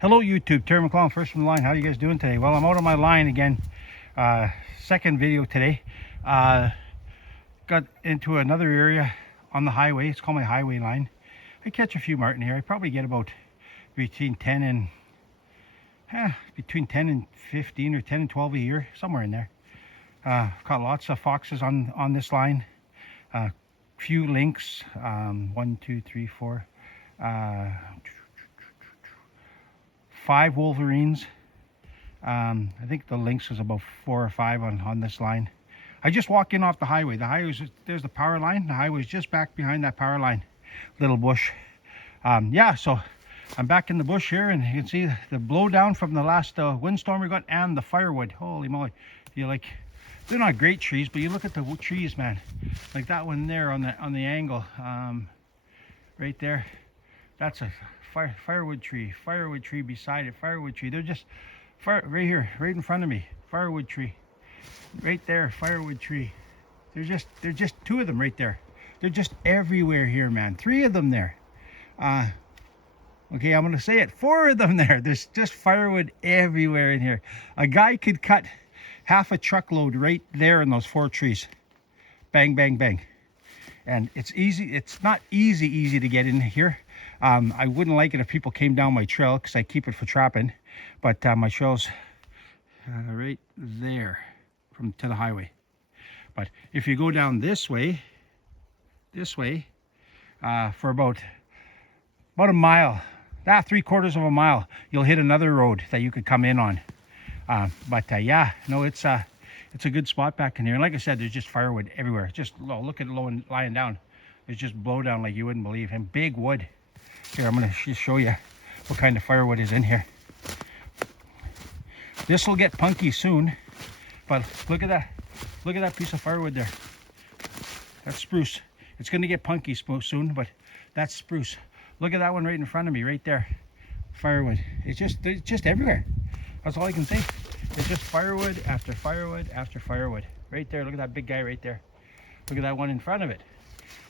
Hello YouTube, Terry McClellan, first from the line. How are you guys doing today? Well, I'm out on my line again. Second video today. Got into another area on the highway. It's called my highway line. I catch a few marten here. I probably get about between 10 and 15 or 10 and 12 a year, somewhere in there. Caught lots of foxes on this line. Few lynx, 1, 2, 3, 4. 5 wolverines. I think the lynx was about 4 or 5 on this line. I just walked in off the highway. The highway there's the power line. The highway is just back behind that power line, little bush. Yeah, so I'm back in the bush here, and you can see the blowdown from the last windstorm we got, and the firewood. Holy moly! They're not great trees, but you look at the trees, man. Like that one there on the angle, right there. That's a firewood tree beside it, firewood tree. They're just right here, right in front of me. Firewood tree, right there, firewood tree. They're just 2 of them right there. They're just everywhere here, man. 3 of them there. Okay, I'm gonna say it. 4 of them there. There's just firewood everywhere in here. A guy could cut half a truckload right there in those 4 trees. Bang, bang, bang. And it's easy. It's not easy to get in here. I wouldn't like it if people came down my trail, because I keep it for trapping. But my trail's right there to the highway. But if you go down this way, for about a mile, 3/4 of a mile, you'll hit another road that you could come in on. Yeah, no, it's a good spot back in here. And like I said, there's just firewood everywhere. Just look at it lying down. There's just blow down like you wouldn't believe, and big wood. Here, I'm going to just show you what kind of firewood is in here. This will get punky soon, but look at that piece of firewood there. That's spruce. It's going to get punky soon, but that's spruce. Look at that one right in front of me, right there. Firewood. It's just everywhere. That's all I can say. It's just firewood after firewood after firewood. Right there. Look at that big guy right there. Look at that one in front of it.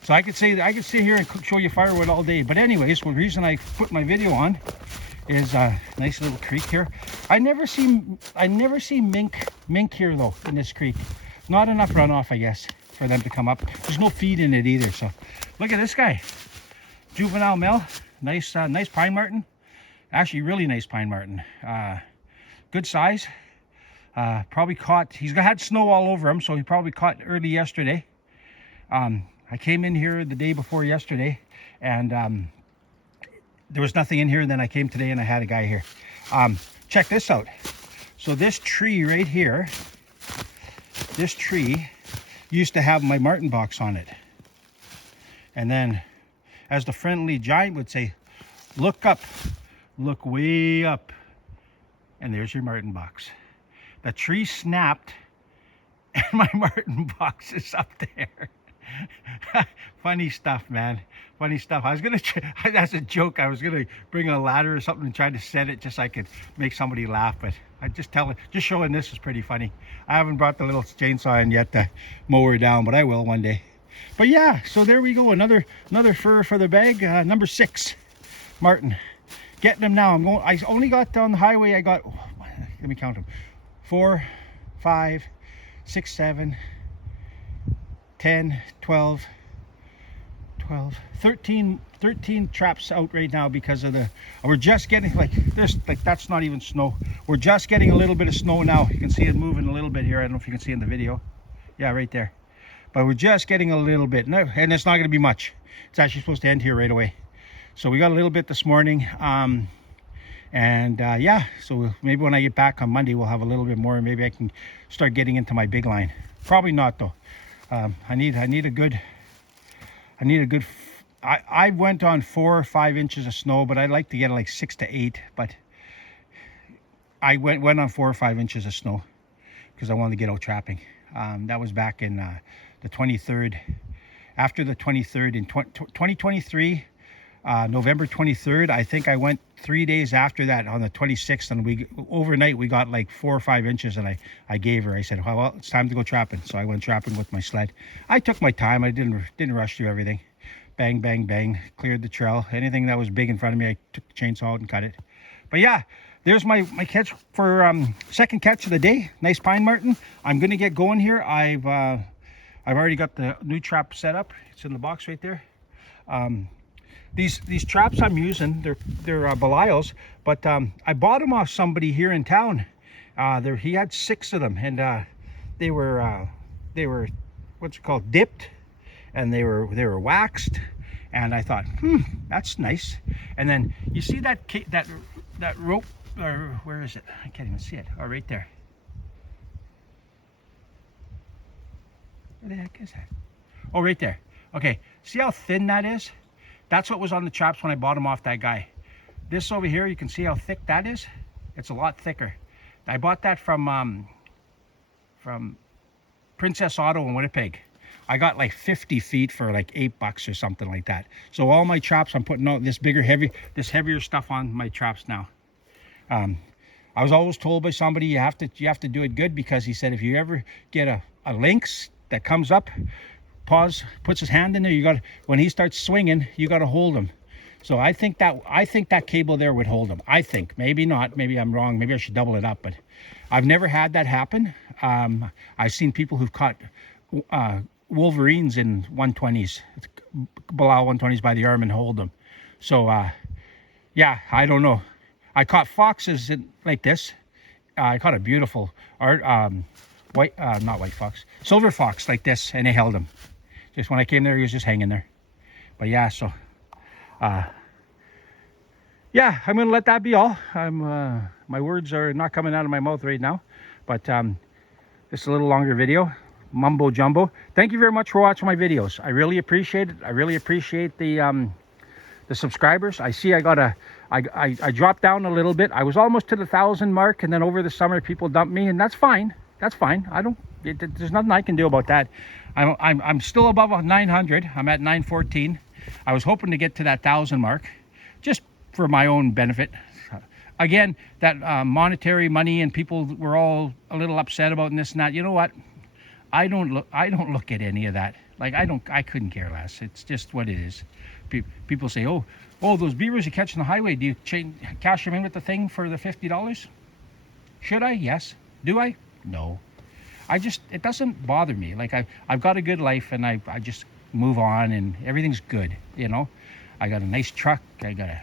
So I could sit here and show you firewood all day. But anyways, the reason I put my video on is a nice little creek here. I never see mink here though in this creek. Not enough runoff, I guess, for them to come up. There's no feed in it either. So look at this guy, juvenile male, nice pine marten. Actually, really nice pine marten. Good size. Probably caught. He's had snow all over him, so he probably caught early yesterday. I came in here the day before yesterday, and there was nothing in here. And then I came today, and I had a guy here. Check this out. So this tree right here, this tree used to have my marten box on it. And then, as the friendly giant would say, look up, look way up, and there's your marten box. The tree snapped, and my marten box is up there. Funny stuff, man. Funny stuff. I was gonna, as a joke, I was gonna bring a ladder or something and try to set it just so I could make somebody laugh. But I just showing this is pretty funny. I haven't brought the little chainsaw in yet to mow her down, but I will one day. But yeah, so there we go. Another fur for the bag. Number 6, marten. Getting them now. I only got on the highway. I got. Let me count them. 4, 5, 6, 7. 10, 12, 13 traps out right now because of we're just getting that's not even snow. We're just getting a little bit of snow now. You can see it moving a little bit here. I don't know if you can see in the video. Yeah, right there. But we're just getting a little bit, and it's not going to be much. It's actually supposed to end here right away. So we got a little bit this morning. Yeah, so maybe when I get back on Monday, we'll have a little bit more, and maybe I can start getting into my big line. Probably not though. I need a good. I went on 4 or 5 inches of snow, but I'd like to get like 6 to 8. But I went on 4 or 5 inches of snow because I wanted to get out trapping. That was back in the 23rd. After the 23rd in 2023, November 23rd. I think I went 3 days after that on the 26th, and overnight we got like 4 or 5 inches, and I gave her. I said, well, it's time to go trapping. So I went trapping with my sled. I took my time. I didn't rush through everything. Bang, bang, bang. Cleared the trail. Anything that was big in front of me, I took the chainsaw out and cut it. But yeah, there's my catch for second catch of the day. Nice pine marten. I'm gonna get going here. I've already got the new trap set up. It's in the box right there. These traps I'm using, they're Belials, but I bought them off somebody here in town. He had 6 of them, and they were what's it called, dipped, and they were waxed. And I thought, that's nice. And then you see that rope, or where is it? I can't even see it. Oh, right there. Where the heck is that? Oh, right there. Okay, see how thin that is? That's what was on the traps when I bought them off that guy. This over here, you can see how thick that is. It's a lot thicker. I bought that from Princess Auto in Winnipeg. I got like 50 feet for like $8 or something like that. So all my traps, I'm putting out this heavier stuff on my traps now. I was always told by somebody you have to do it good, because he said if you ever get a lynx that comes up, puts his hand in there, when he starts swinging, you got to hold him. So I think that cable there would hold him. I think, maybe not, maybe I'm wrong, maybe I should double it up, but I've never had that happen. I've seen people who've caught wolverines in 120s, below 120s by the arm and hold them. So yeah, I don't know. I caught foxes like this. I caught a beautiful not white fox, silver fox like this, and they held him. Just when I came there, he was just hanging there. But yeah, so yeah, I'm gonna let that be all. My words are not coming out of my mouth right now, but just a little longer video, mumbo jumbo. Thank you very much for watching my videos. I really appreciate it. I really appreciate the subscribers. I see I dropped down a little bit. I was almost to the 1,000 mark, and then over the summer people dumped me, and that's fine. That's fine. There's nothing I can do about that. I'm still above 900. I'm at 914. I was hoping to get to that 1,000 mark, just for my own benefit. Again, that monetary money, and people were all a little upset about this and that. You know what? I don't look at any of that. Like, I couldn't care less. It's just what it is. People say, oh, those beavers you catch on the highway, do you cash them in with the thing for the $50? Should I? Yes. Do I? No. It doesn't bother me. Like, I've got a good life, and I just move on, and everything's good, you know. I got a nice truck. I got a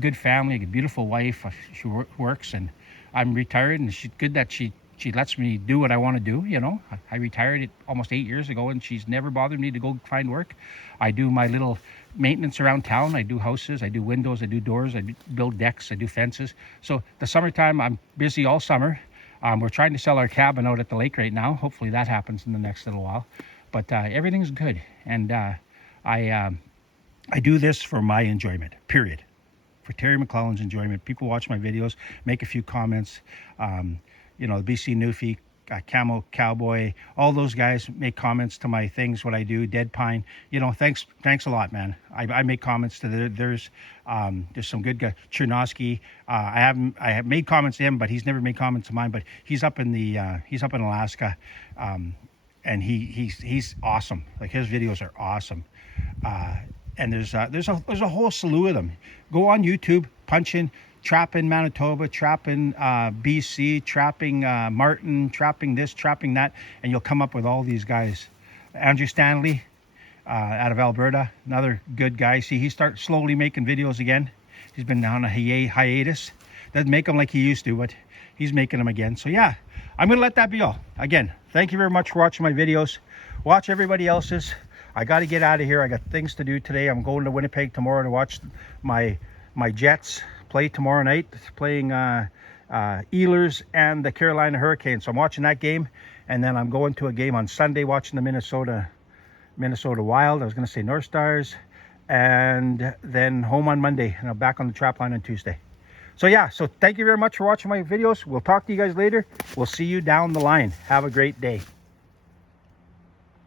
good family, a beautiful wife. She works, and I'm retired, and she's good that she lets me do what I want to do, you know. I retired almost 8 years ago, and she's never bothered me to go find work. I do my little maintenance around town. I do houses, I do windows, I do doors, I build decks, I do fences. So the summertime, I'm busy all summer. We're trying to sell our cabin out at the lake right now. Hopefully that happens in the next little while. But everything's good, and I do this for my enjoyment, period. For Terry McClellan's enjoyment. People watch my videos, make a few comments. You know, BC Newfie, Camo Cowboy, all those guys make comments to my things, what I do, Dead Pine. You know, thanks a lot, man. I make comments to there's some good guy, Chernosky. I have made comments to him, but he's never made comments to mine. But he's up in Alaska, and he's awesome. Like, his videos are awesome. And there's a whole slew of them. Go on YouTube, punch in trapping Manitoba, trapping BC, trapping Martin, trapping this, trapping that, and you'll come up with all these guys. Andrew Stanley out of Alberta, another good guy. See, he started slowly making videos again. He's been on a hiatus. Doesn't make them like he used to, but he's making them again. So yeah, I'm gonna let that be all. Again, thank you very much for watching my videos. Watch everybody else's. I got to get out of here. I got things to do today. I'm going to Winnipeg tomorrow to watch my Jets play tomorrow night, playing Ehlers and the Carolina Hurricanes. So I'm watching that game, and then I'm going to a game on Sunday watching the Minnesota Wild. I was going to say North Stars, and then home on Monday, and I'm back on the trap line on Tuesday. So yeah, so thank you very much for watching my videos. We'll talk to you guys later. We'll see you down the line. Have a great day.